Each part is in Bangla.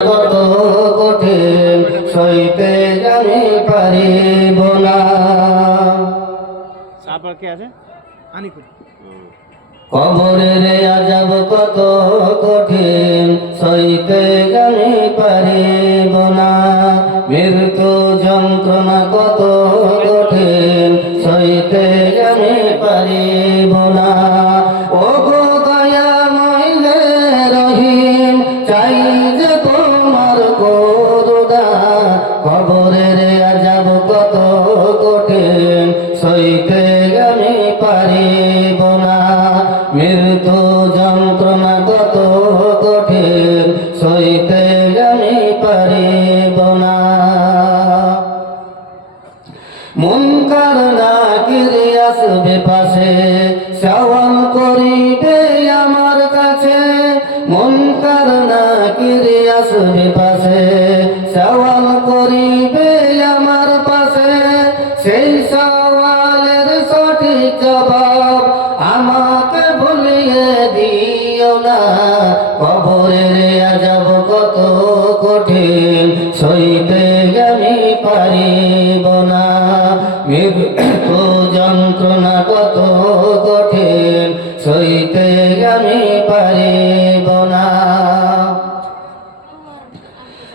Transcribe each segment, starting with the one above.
কত কঠিন সইতে আমি পারিব না। কবরের আজাব কত কঠিন সইতে আমি পারিব না। মৃত্যু যন্ত্রণা কত কঠিন সইতে আমি পারিব না। ও গো দয়াময় হে রহিম চাই যে তোমার করুণা কবরের আজাব কত কঠিন, সইতে আমি পারিব না। মৃত্যু যন্ত্রণা কত কঠিন, সইতে আমি পারিব না। মুনকার না কিরে আসবে পাশে, সওয়াল করিবে আসবে পাশে সওয়াল করিবে আমার পাশে। সেই সওয়ালের সঠিক জবাব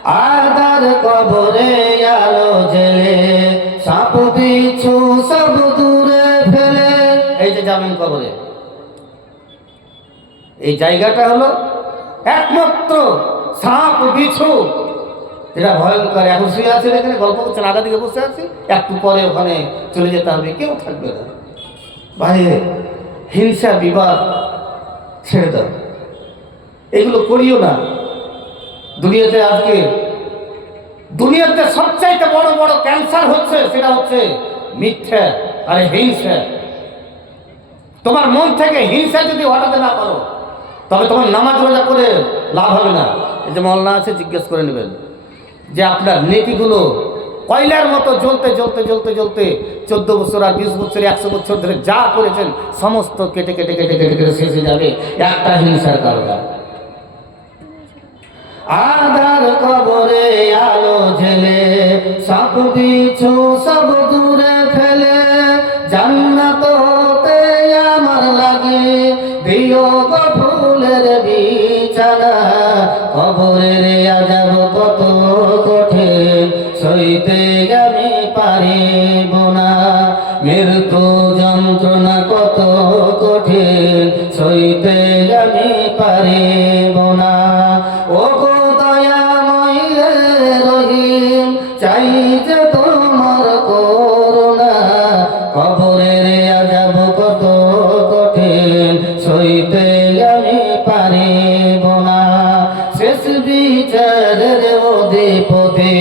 আদার কবরে আলো জেলে সাপ বিছু সব দূরে ফেলে। এই যে যাবেন কবরে। এই জায়গাটা হলো একমাত্র সাপ বিছু এটা ভয়ঙ্কর। এখন শুয়ে আছে এখানে, গল্প করছেন আগা দিকে বসে আছি। একটু পরে ওখানে চলে যেতে হবে, কেউ থাকবে না। বাইরে হিংসা বিবাদ ছেড়ে দাও। এগুলো করিও না। দুনিয়াতে আজকে দুনিয়াতে সবচাইতে বড় বড় ক্যান্সার হচ্ছে, সেটা হচ্ছে মিথ্যা আর হিংসা। তোমার মন থেকে হিংসা যদি হটাতে না পারো, তবে তোমার নামাজ রোজা করে লাভ হবে না। এই যে মল্লা আছে, জিজ্ঞেস করে নেবেন যে আপনার নেকিগুলো কয়লার মতো জ্বলতে জ্বলতে জ্বলতে জ্বলতে চোদ্দ বছর আর বিশ বছর, একশো বছর ধরে যা করেছেন, সমস্ত কেটে কেটে কেটে কেটে কেটে শেষ যাবে। একটা হিংসার কারণে। আধার কবরে আলো ঝেলে, সব কিছু সব দূরে ফেলে। জান্নাত আমার লাগে দিও ফুলের বিছানা। কবরের আজাব কত কঠিন, সইতে আমি পারিব না। মৃত্যু যন্ত্রণা চাই যে তোমার করুণা। কবরের আজাব কত কঠিন, সইতে আমি পারিব না। শেষ বিচারের অধিপতি,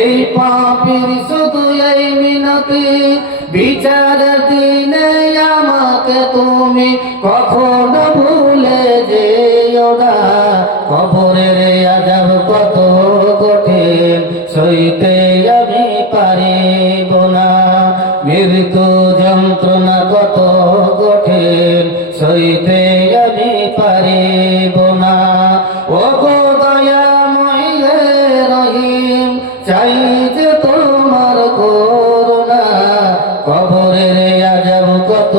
এই পাপির শুধু এই মিনতি। বিচার দিনে আমাকে তুমি কখনো ভুলে সইতে আমি পারিব না। মৃত্যু যন্ত্রণা কত কঠিন, সইতে আমি পারিব না। ও গো দয়াময় হে রহিম, চাই যে তোমার করুণা। কবরের আজাব কত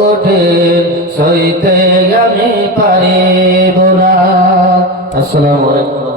কঠিন, সইতে আমি পারিব না। আসসালামু আলাইকুম।